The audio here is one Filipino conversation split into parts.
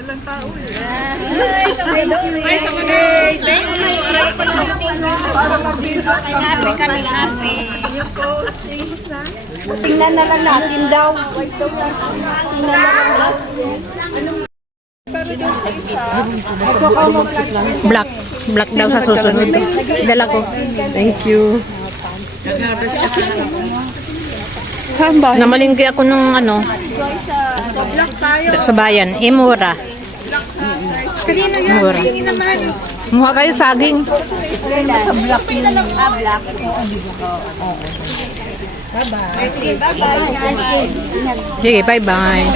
Walang tao eh. Ay, sa Monday. Thank you. Para mag-build up ang Happy kami, happy. yung postings na. Tingnan na lang natin daw. Tingnan na lang natin. Pero dun sa isa, Black. Black daw sa susunod. Dala ko. Thank you. Namalingki ako nung ano, sa black tayo. sa bayan. Mura. Kanino yan? Mura. Hindi naman. Mukha kayo saging. Sa black yun. Black. Sige, bye-bye.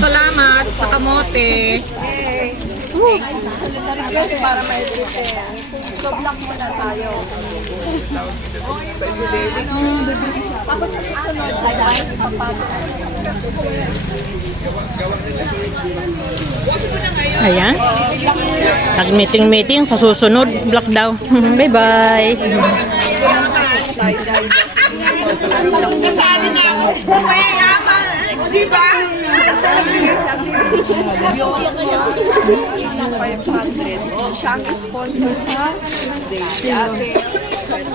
Salamat sa kamote. Request para may prepare. So, block muna tayo. Tapos sa susunod, Ayan. Nag-meeting-meeting. Sa susunod, black daw. Bye-bye. sasali na ako. Mayayaman. Di ba? 500. Siya ang sponsor sa Tuesday.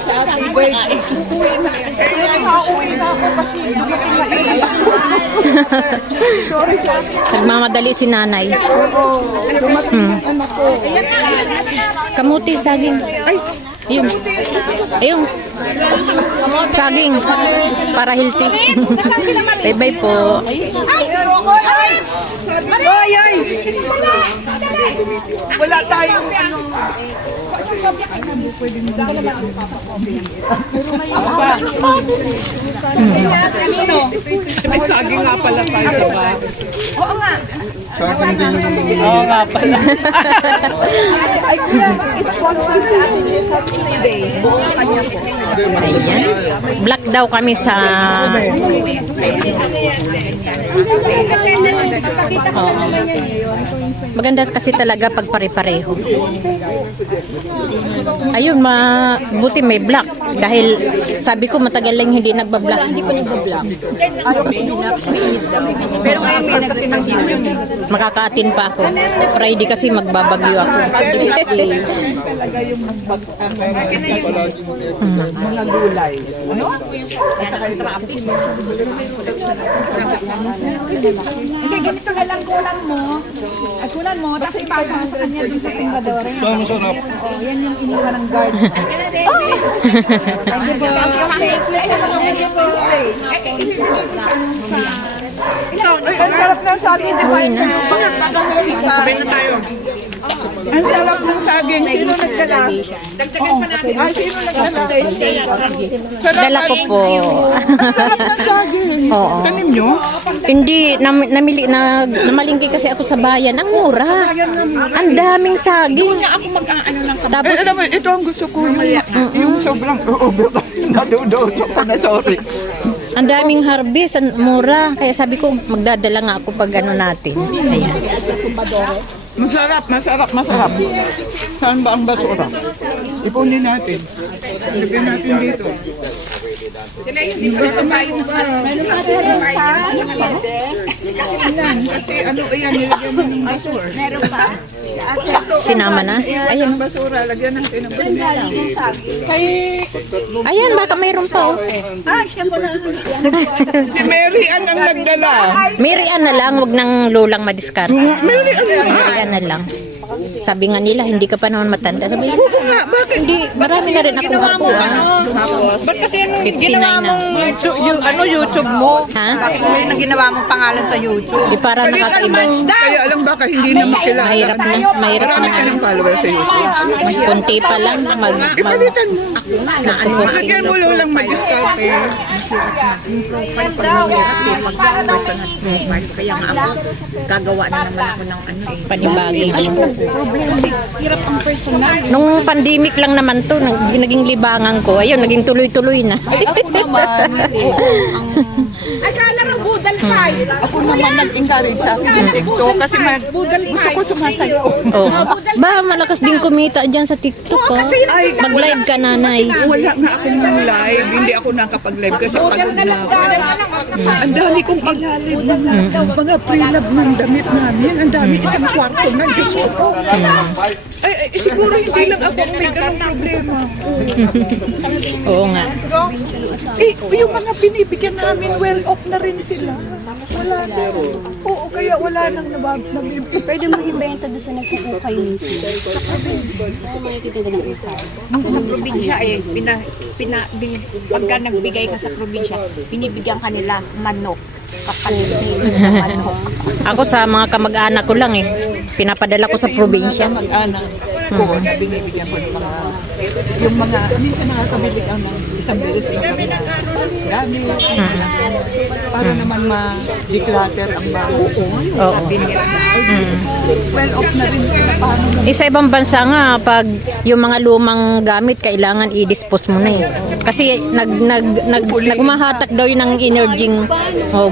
Sa ate birthday. Uwi na yan. Uwi na ako kasi dumating na Sorry sa akin. Nagmamadali si nanay. Dumating ang anak ko. Kamuti, saging. Ay, ayun. Ayun. Saging. Para healthy. Bye-bye po. Ay, ay! Wala tayong ano. May saging nga pala tayo, diba? Oo nga. Saging din yung Oo nga pala. Ay, kuya, sponsor sa atin siya sa Tuesday. Buong kanya po. Black daw kami sa... Oo. Maganda kasi talaga pag pare-pareho. Ayun, buti may black. Dahil sabi ko matagal lang hindi nagba-black. Hindi pa nagba-black. Pero ngayon may nagtitinang Makakaatin pa ako. Friday kasi magbabagyo ako. talaga yung mas mga gulay. Ano? At saka yung trapos. Hindi, ganito na lang kulang mo. At kulang mo, tapos ipasa mo sa kanya dun sa Singadore. So, masarap. Oh, yan yung iniwan ng guard. Ikaw, ang sarap ng saging, di ba? Bakit pag-uwi pa? Ang sarap ng saging. Sino nagdala? Dagdagan pa natin. Ay, sino nagdala? Dala ko po. Ang sarap ng saging. Oo. Tanim nyo? Hindi, namalingki kasi ako sa bayan. Ang mura. Ang daming saging. Ako mag-ano ng kapatid. Tapos, Alam mo, ito ang gusto ko. Yung sobrang nadudoso ko na, sorry. ang daming harvest, ang mura. Kaya sabi ko, magdadala nga ako pag ano natin. Ayan. Masarap, masarap, masarap. Saan ba ang basura? Ipunin natin. Lagyan natin dito. Sila hindi ko kumain pa. Kasi ano, ayan, nilagyan mo ng basura. Meron pa? Sinama na. Ayan ang basura, lagyan natin ng basura. Ayan, baka mayroon pa. Oh. Si Mary Ann ang nagdala. Mary Ann na lang, wag nang lolang madiskarte. Mary Ann na. Mary Ann na lang. Sabi nga nila, hindi ka pa naman matanda. Sabi, Oo nga, bakit? hindi, marami na rin akong apo. Ba't kasi ano 59 ginawa na. mong YouTube mo? Ha? Bakit mo yung ginawa mong pangalan sa YouTube? Di para nakakaiba. Kaya alam baka hindi na makilala. Mahirap na, mahirap Marami na. ka ng followers sa YouTube. Kunti pa lang. Ipalitan mo. Lagyan mo lang mag-discount eh. Kaya nga ako, gagawa na naman ako ng ano eh. Panibagay. Hirap ang personal. Nung pandemic lang naman to, naging libangan ko. Ayun, naging tuloy-tuloy na. Ay, ako naman. Oo, ang... Akala ng budal Ako naman nag-encourage sa akin ng TikTok kasi gusto ko sumasayo. Oh. Ba, malakas din kumita dyan sa TikTok, oh. Mag-live ka, nanay. Wala nga akong live, hindi ako nakapag-live kasi pagod na ako. Ang dami kong pag-live ng mga pre-love ng damit namin. Ang dami, isang kwarto na, Diyos ko po. Siguro hindi lang ako ang may ganong problema. Oo nga. Yung mga binibigyan namin, well off na rin sila. Wala na. Oo, kaya wala nang nabibigyan. Pwede mo ibenta doon sa nagkukukay mismo. Makikita din ang ukay. Sa probinsya pagka nagbigay ka sa probinsya, binibigyan ka nila manok. Kapalit na manok. Ako sa mga kamag-anak ko lang eh. Pinapadala ko sa probinsya. Mag-anak ko na binibigyan ko ng mga yung mga minsan nakakabili ang ng isang beses lang kami na gamit para naman ma-declutter ang bahay. Oo. Well off na rin sila paano na. Sa ibang bansa nga, pag yung mga lumang gamit, kailangan i-dispose mo na eh. Kasi nagmahatak daw yun ng energy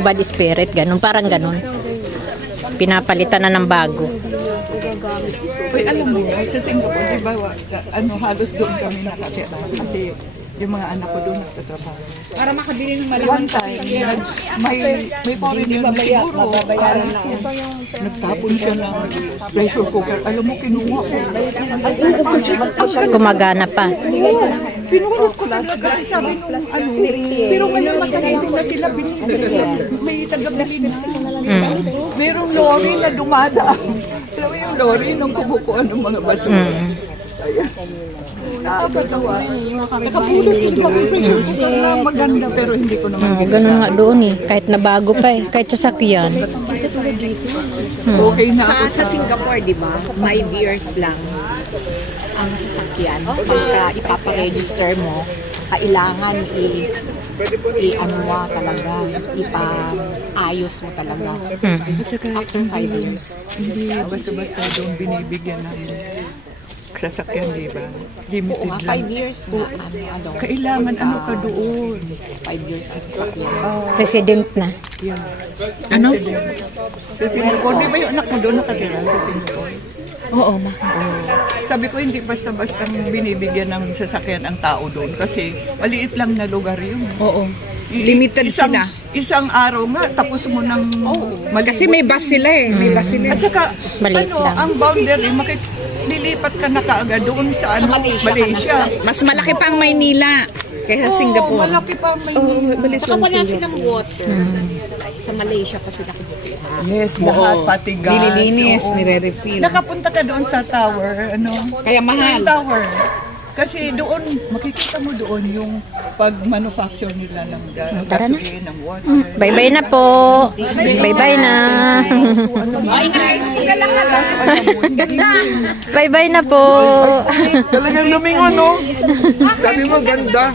bad spirit, ganun, parang ganun. Pinapalitan na ng bago. Uy, alam mo ba, sa Singapore, di ba, halos doon kami nakatira kasi yung mga anak ko doon nagtatrabaho. Para makabili ng One time, may foreigner na siguro. Nagtapon siya ng pressure cooker. Alam mo, kinuha ko. Oo, kasi Gumagana pa. pinulot ko talaga kasi sabi nung ano. Pero ngayon makakailan na sila binibili. May tagabili na. Merong lorry na dumadaan. Alam mo yung lorry nung kumukuha ng mga basura. Nakakatawa. Nakapulot ko kami pressure cooker na maganda pero hindi ko naman Ganun nga doon eh. Kahit na bago pa eh. Kahit sasakyan. okay na ako Sa Singapore, di ba? 5 years lang ang sasakyan. Pagka ipaparegister mo, kailangan i-ano mo talaga, ipa-ayos mo talaga. After 5 years. Hindi basta-basta doon binibigyan ng sasakyan, di ba? Limited lang. 5 years po, Kailangan ano ka doon. 5 years ang sasakyan. Resident na. Ano? Sa Singapore, di ba yung anak mo doon nakatira sa Singapore? Oo, Sabi ko, hindi basta-basta binibigyan ng sasakyan ang tao doon kasi maliit lang na lugar yun. Oo. Limited sila. Isang araw nga, tapos mo ng Kasi may bus sila eh. May bus sila. At saka, Maliit lang. ang boundary, lilipat ka na kaagad doon sa Malaysia. Mas malaki pang Maynila kaysa Singapore. Malaki pa may Tsaka wala silang water. Sa Malaysia pa sila kinukuha. Yes, lahat, pati gas. Nililinis, oo. nire-refill. Nakapunta ka doon sa tower, Kaya mahal. Twin Tower. Kasi doon, makikita mo doon yung pag-manufacture nila ng gasoline, ng water. Bye-bye na po. Bye-bye na. Bye-bye na po. Talagang lumingon, no? Sabi mo, ganda.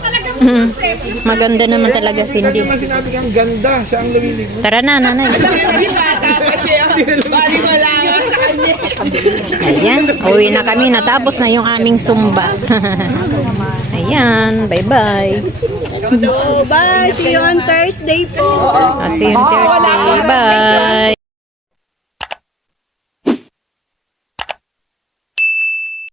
Maganda naman talaga, Cindy. Mas sinabi kang ganda, siya ang lumiligo. Tara na, nanay. Ayan, uwi na kami. Natapos na yung aming sumba. Ayan, bye-bye. Bye! See you on Thursday po! See you on Thursday. Bye.